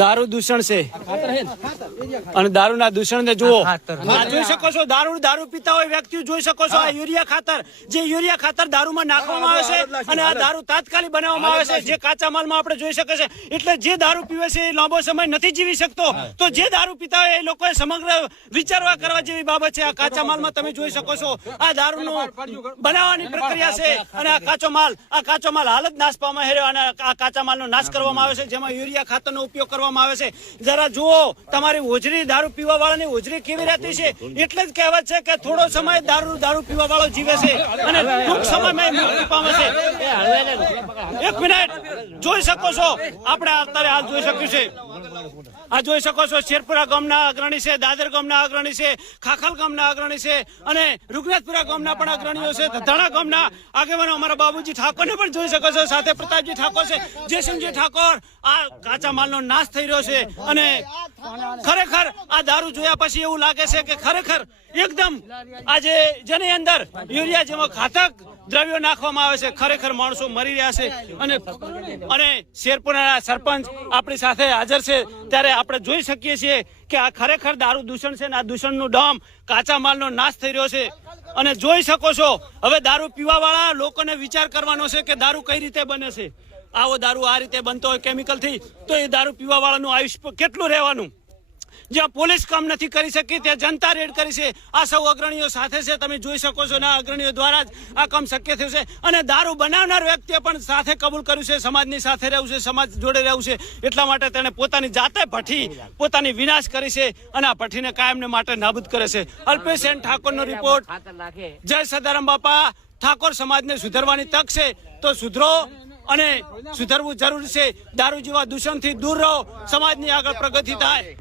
દારૂ દૂષણ છે અને દારૂના દૂષણને જુઓ. આ જોઈ શકો છો, દારૂ પીતા હોય વ્યક્તિઓ જોઈ શકો છો. આ યુરિયા ખાતર, જે યુરિયા ખાતર દારૂમાં નાખવામાં આવે છે અને આ દારૂ તાત્કાલિક બનાવવામાં આવે છે, જે કાચા માલમાં આપણે જોઈ શકે છે. એટલે જે દારૂ પીવે છે એ લાંબો સમય નથી જીવી શકતો. તો જે દારૂ પીતા હોય એ લોકોએ સમગ્ર વિચારવા કરવા જેવી બાબત છે. આ કાચા માલમાં તમે જોઈ શકો છો, આ દારૂનું બનાવવાની પ્રક્રિયા છે અને આ કાચો માલ હાલ જ નાશ પામે છે અને આ કાચા માલનો નાશ કરવામાં આવે છે, જેમાં યુરિયા ખાતરનો ઉપયોગ કરવામાં આવે છે. જરા જુઓ, તમારી હોજરી, દારૂ પીવા વાળાની હોજરી કેવી રહેતી છે. એટલે જ કહેવત છે કે થોડો સમય દારૂ પીવા વાળો જીવે છે અને ટૂંક સમયમાં મૃત્યુ પામે છે. એક મિનિટ જોઈ શકો છો, આપણે અત્યારે હાલ જોઈ શક્યું છે. આ જોઈ શકો છો, શેરપુરા ગામના અગ્રણી છે, દાદર ગામના અગ્રણી છે, ખાખલ ગામના અગ્રણી છે અને રૂગનાથપુરા ગામના પણ અગ્રણીઓ છે. ધધાણા ગામના આગેવાનો અમારા બાબુજી ઠાકોરને પણ જોઈ શકો છો, સાથે પ્રતાપજી ઠાકોર છે, જયસિંહજી ઠાકોર. આ કાચા માલનો નાશ થઈ રહ્યો છે અને ખરેખર આ દારૂ જોયા પછી એવું લાગે છે કે ખરેખર એકદમ આજે જેની અંદર યુરિયા જેવા ઘાતક દ્રવ્યો નાખવામાં આવે છે, ખરેખર માણસો મરી રહ્યા છે. અને શેરપુરના સરપંચ આપણી સાથે હાજર છે, ત્યારે આપણે જોઈ શકીએ છીએ કે આ ખરેખર દારૂ દૂષણ છે અને આ દૂષણનું ડમ, કાચા માલનો નાશ થઈ રહ્યો છે. અને જોઈ શકો છો, હવે દારૂ પીવા વાળા લોકોને વિચાર કરવાનો છે કે દારૂ કઈ રીતે બને છે. આવો દારૂ આ રીતે બનતો હોય કેમિકલથી, તો એ દારૂ પીવા વાળાનું આયુષ્ય કેટલું રહેવાનું. જ્યાં પોલીસ કામ નથી કરી શકી ત્યાં જનતા રેડ કરી છે. આ સૌ અગ્રણીઓ સાથે છે, તમે જોઈ શકો છો. આ અગ્રણીઓ દ્વારા જ આ કામ શક્ય થયું છે અને દારૂ બનાવનાર વ્યક્તિએ પણ સાથે કબૂલ કર્યું છે, સમાજની સાથે રહેવું છે, સમાજ જોડે રહેવું છે. એટલા માટે તેણે પોતાની જાતે ભઠ્ઠી પોતાની વિનાશ કરી છે અને આ ભઠ્ઠીને કાયમને માટે નાબૂદ કરે છે. અલ્પેશ સેન ઠાકોરનો રિપોર્ટ. જય સદારામ બાપા. ઠાકોર સમાજને સુધરવાની તક છે તો સુધરો અને સુધરવું જરૂરી છે. દારૂ જેવા દૂષણથી દૂર રહો, સમાજની આગળ પ્રગતિ થાય.